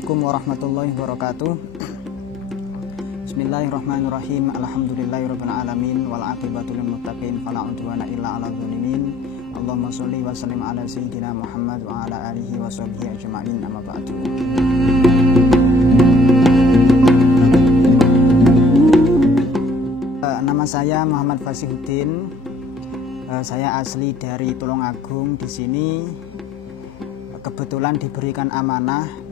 Assalamualaikum warahmatullahi wabarakatuh. Bismillahirrahmanirrahim. Alhamdulillahirabbil alamin wal aqibatu lil muttaqin fala udwana illa 'alal zalimin. Allahumma shalli wa sallim ala sayyidina Muhammad wa ala alihi wa sahbihi ajma'in. Amma ba'du. Nama saya Muhammad Fasihuddin. Saya asli dari Tulungagung. Di sini kebetulan diberikan amanah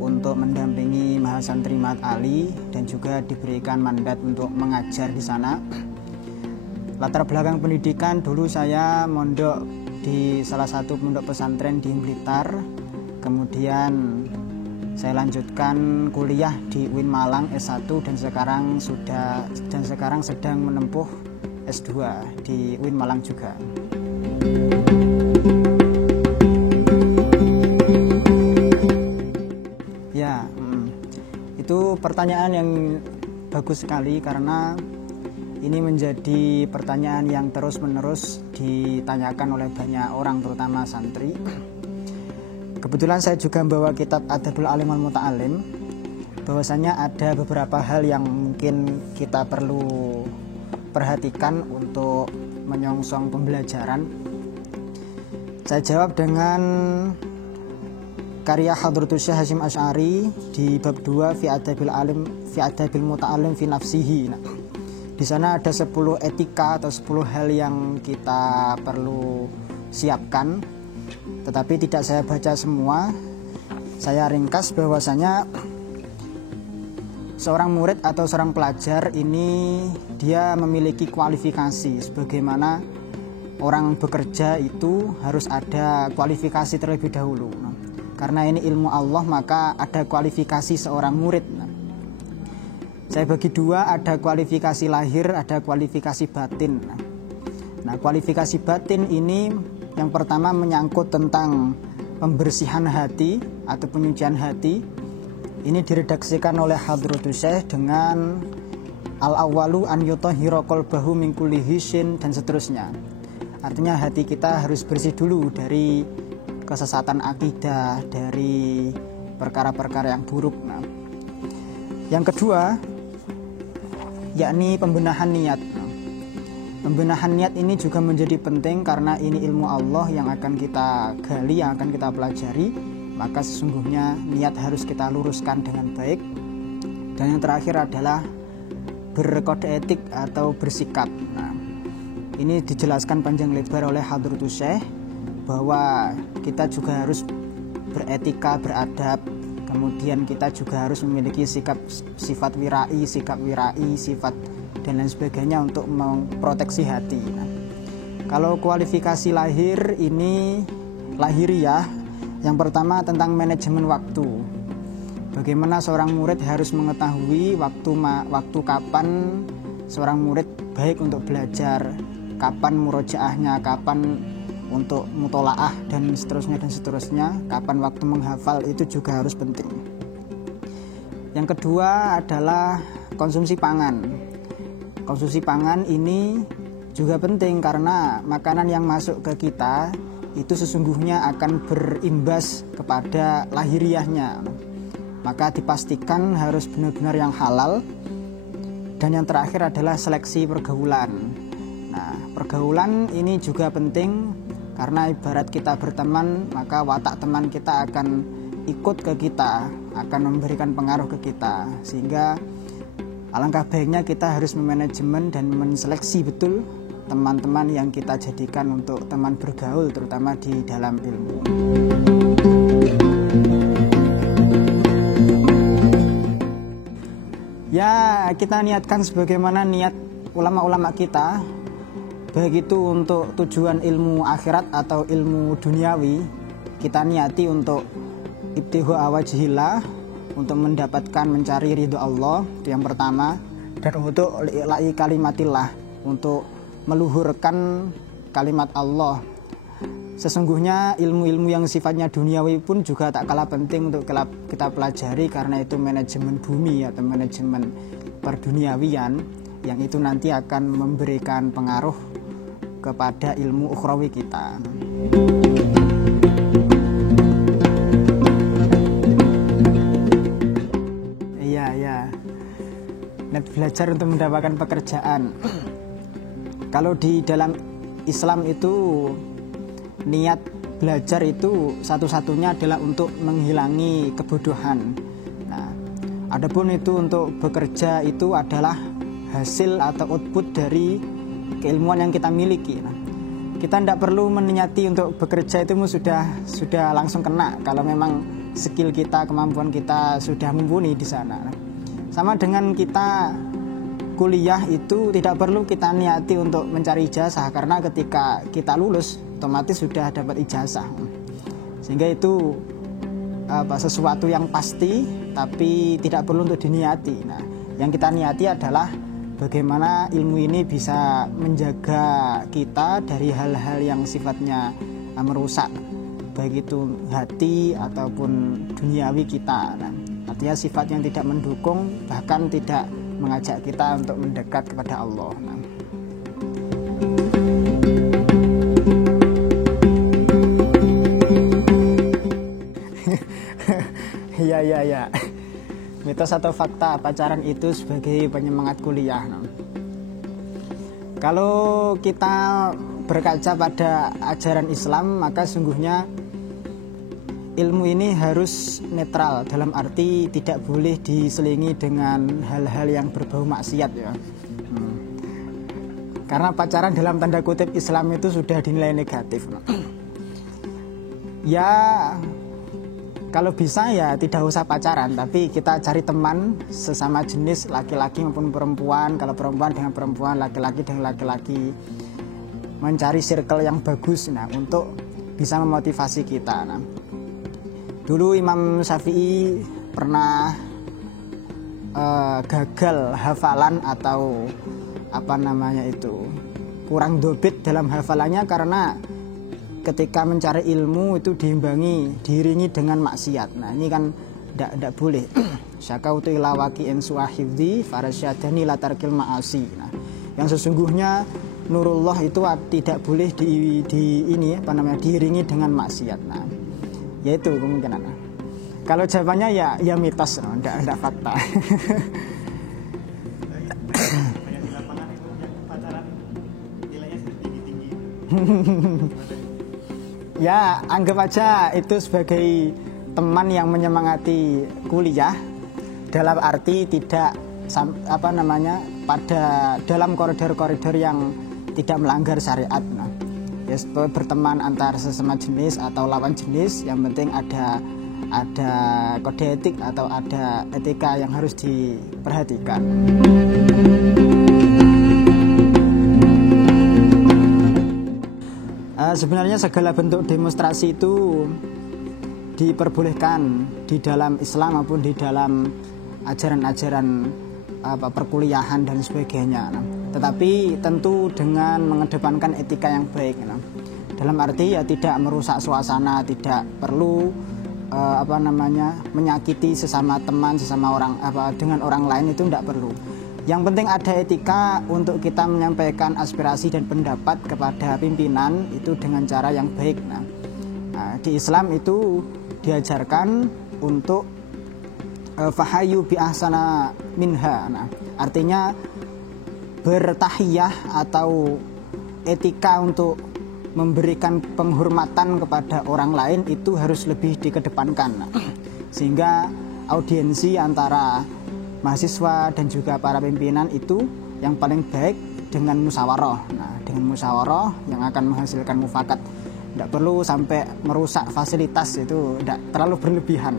untuk mendampingi Mahasantri Mat Ali dan juga diberikan mandat untuk mengajar di sana. Latar belakang pendidikan, dulu saya mondok di salah satu pondok pesantren di Blitar. Kemudian saya lanjutkan kuliah di UIN Malang S1 dan sekarang sedang menempuh S2 di UIN Malang juga. Itu pertanyaan yang bagus sekali karena ini menjadi pertanyaan yang terus-menerus ditanyakan oleh banyak orang, terutama santri. Kebetulan saya juga membawa kitab Adabul Alim wal Muta'alim, bahwasanya ada beberapa hal yang mungkin kita perlu perhatikan untuk menyongsong pembelajaran. Saya jawab dengan karya Hadratus Syekh Hasyim Asy'ari di bab 2 fi adabil muta'allim fi nafsihi. Di sana ada 10 etika atau 10 hal yang kita perlu siapkan, tetapi tidak saya baca semua. Saya ringkas bahwasanya seorang murid atau seorang pelajar ini dia memiliki kualifikasi. Sebagaimana orang bekerja itu harus ada kualifikasi terlebih dahulu. Karena ini ilmu Allah, maka ada kualifikasi seorang murid. Saya bagi dua, ada kualifikasi lahir, ada kualifikasi batin. Nah, kualifikasi batin ini yang pertama menyangkut tentang pembersihan hati atau penyucian hati. Ini diredaksikan oleh Hadratus Syekh dengan al-awwalu an yutahhira qalbahu min kulli hisyin dan seterusnya. Artinya hati kita harus bersih dulu dari kesesatan akidah, dari perkara-perkara yang buruk. Nah, yang kedua yakni pembenahan niat. Pembenahan niat ini juga menjadi penting karena ini ilmu Allah yang akan kita gali, yang akan kita pelajari. Maka sesungguhnya niat harus kita luruskan dengan baik. Dan yang terakhir adalah berkode etik atau bersikap. Nah, ini dijelaskan panjang lebar oleh Hadratus Syekh bahwa kita juga harus beretika, beradab. Kemudian kita juga harus memiliki sifat wirai, sifat dan lain sebagainya untuk memproteksi hati. Nah, kalau kualifikasi lahir ini lahiriah, yang pertama tentang manajemen waktu. Bagaimana seorang murid harus mengetahui waktu kapan seorang murid baik untuk belajar, kapan murojaahnya, kapan untuk mutolaah dan seterusnya, kapan waktu menghafal, itu juga harus penting. Yang kedua adalah konsumsi pangan. Konsumsi pangan ini juga penting karena makanan yang masuk ke kita itu sesungguhnya akan berimbas kepada lahiriahnya. Maka dipastikan harus benar-benar yang halal. Dan yang terakhir adalah seleksi pergaulan. Nah, pergaulan ini juga penting karena ibarat kita berteman, maka watak teman kita akan ikut ke kita, akan memberikan pengaruh ke kita. Sehingga alangkah baiknya kita harus memanajemen dan menseleksi betul teman-teman yang kita jadikan untuk teman bergaul, terutama di dalam ilmu. Ya, kita niatkan sebagaimana niat ulama-ulama kita, baik itu untuk tujuan ilmu akhirat atau ilmu duniawi. Kita niati untuk ibtighu awajhillah, untuk mendapatkan mencari ridho Allah, itu yang pertama. Dan untuk li'la'i kalimatillah, untuk meluhurkan kalimat Allah. Sesungguhnya ilmu-ilmu yang sifatnya duniawi pun juga tak kalah penting untuk kita pelajari, karena itu manajemen bumi atau manajemen perduniawian, yang itu nanti akan memberikan pengaruh kepada ilmu ukhrawi kita. belajar untuk mendapatkan pekerjaan. Kalau di dalam Islam itu niat belajar itu satu-satunya adalah untuk menghilangi kebodohan. Nah, adapun itu untuk bekerja itu adalah hasil atau output dari keilmuan yang kita miliki. Nah, kita tidak perlu meniati untuk bekerja itu sudah langsung kena kalau memang skill kita, kemampuan kita sudah mumpuni di sana. Nah, sama dengan kita kuliah itu tidak perlu kita niati untuk mencari ijazah, karena ketika kita lulus otomatis sudah dapat ijazah. Sehingga itu sesuatu yang pasti tapi tidak perlu untuk diniati. Nah, yang kita niati adalah bagaimana ilmu ini bisa menjaga kita dari hal-hal yang sifatnya merusak, baik itu hati ataupun duniawi kita. Nah, artinya sifat yang tidak mendukung, bahkan tidak mengajak kita untuk mendekat kepada Allah. Nah. Ya. Mitos atau fakta pacaran itu sebagai penyemangat kuliah. Kalau kita berkaca pada ajaran Islam, maka sungguhnya ilmu ini harus netral, dalam arti tidak boleh diselingi dengan hal-hal yang berbau maksiat ya. Karena pacaran dalam tanda kutip Islam itu sudah dinilai negatif. Ya, kalau bisa ya tidak usah pacaran, tapi kita cari teman sesama jenis, laki-laki maupun perempuan. Kalau perempuan dengan perempuan, laki-laki dengan laki-laki, mencari circle yang bagus, nah, untuk bisa memotivasi kita. Nah, dulu Imam Syafi'i pernah gagal hafalan atau kurang dobit dalam hafalannya karena ketika mencari ilmu itu diiringi dengan maksiat. Nah, ini kan tidak boleh. Syakautu ila waqi'in suahidzi farasyadani latarkil ma'asi. Nah, yang sesungguhnya nurullah itu tidak boleh diiringi dengan maksiat. Nah, yaitu kemungkinan. Kalau jawabannya ya mitos, tidak fakta. Banyak di lapangan itu yang pacaran nilainya tinggi-tinggi. Ya, anggap aja itu sebagai teman yang menyemangati kuliah, dalam arti tidak pada dalam koridor-koridor yang tidak melanggar syariat. Nah, ya, berteman antar sesama jenis atau lawan jenis, yang penting ada kode etik atau ada etika yang harus diperhatikan. Sebenarnya segala bentuk demonstrasi itu diperbolehkan di dalam Islam maupun di dalam ajaran-ajaran perkuliahan dan sebagainya. Nah, tetapi tentu dengan mengedepankan etika yang baik. Nah, dalam arti ya tidak merusak suasana, tidak perlu menyakiti sesama teman, sesama orang dengan orang lain, itu tidak perlu. Yang penting ada etika untuk kita menyampaikan aspirasi dan pendapat kepada pimpinan itu dengan cara yang baik. Nah, di Islam itu diajarkan untuk fahayu bi ahsana minha. Nah, artinya bertahiyah atau etika untuk memberikan penghormatan kepada orang lain itu harus lebih dikedepankan. Nah, sehingga audiensi antara mahasiswa dan juga para pimpinan itu yang paling baik dengan musyawarah. Nah, dengan musyawarah yang akan menghasilkan mufakat. Tidak perlu sampai merusak fasilitas, itu tidak terlalu berlebihan.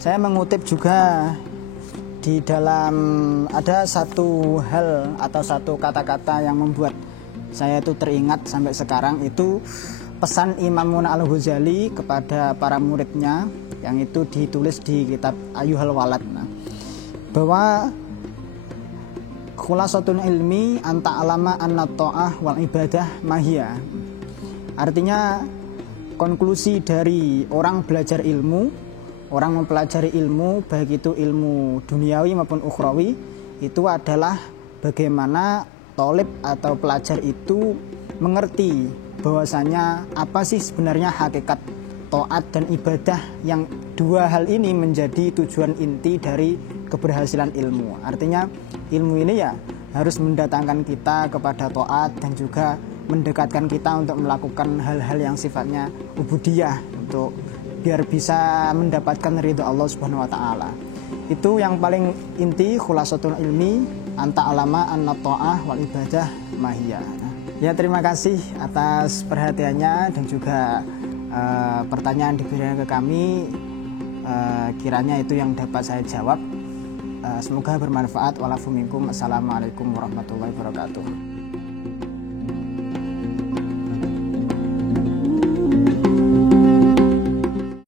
Saya mengutip juga di dalam ada satu hal atau satu kata-kata yang membuat saya itu teringat sampai sekarang, itu pesan Imam Al-Ghazali kepada para muridnya yang itu ditulis di kitab Ayyuhal Walad. Nah, bahwa khulasatul ilmi anta alama anna ta'ah wal ibadah mahia. Artinya konklusi dari orang belajar ilmu, orang mempelajari ilmu, baik itu ilmu duniawi maupun ukhrawi, itu adalah bagaimana thalib atau pelajar itu mengerti bahwasanya apa sih sebenarnya hakikat taat dan ibadah, yang dua hal ini menjadi tujuan inti dari keberhasilan ilmu. Artinya ilmu ini ya harus mendatangkan kita kepada taat dan juga mendekatkan kita untuk melakukan hal-hal yang sifatnya ubudiyah, untuk biar bisa mendapatkan ridho Allah Subhanahu wa taala. Itu yang paling inti khulasatul ilmi, anta alama anna ta'ah wal ibadah mahiyah. Ya, terima kasih atas perhatiannya dan juga pertanyaan diberikan ke kami. Kiranya itu yang dapat saya jawab. Semoga bermanfaat. Walafuminkum. Assalamualaikum warahmatullahi wabarakatuh.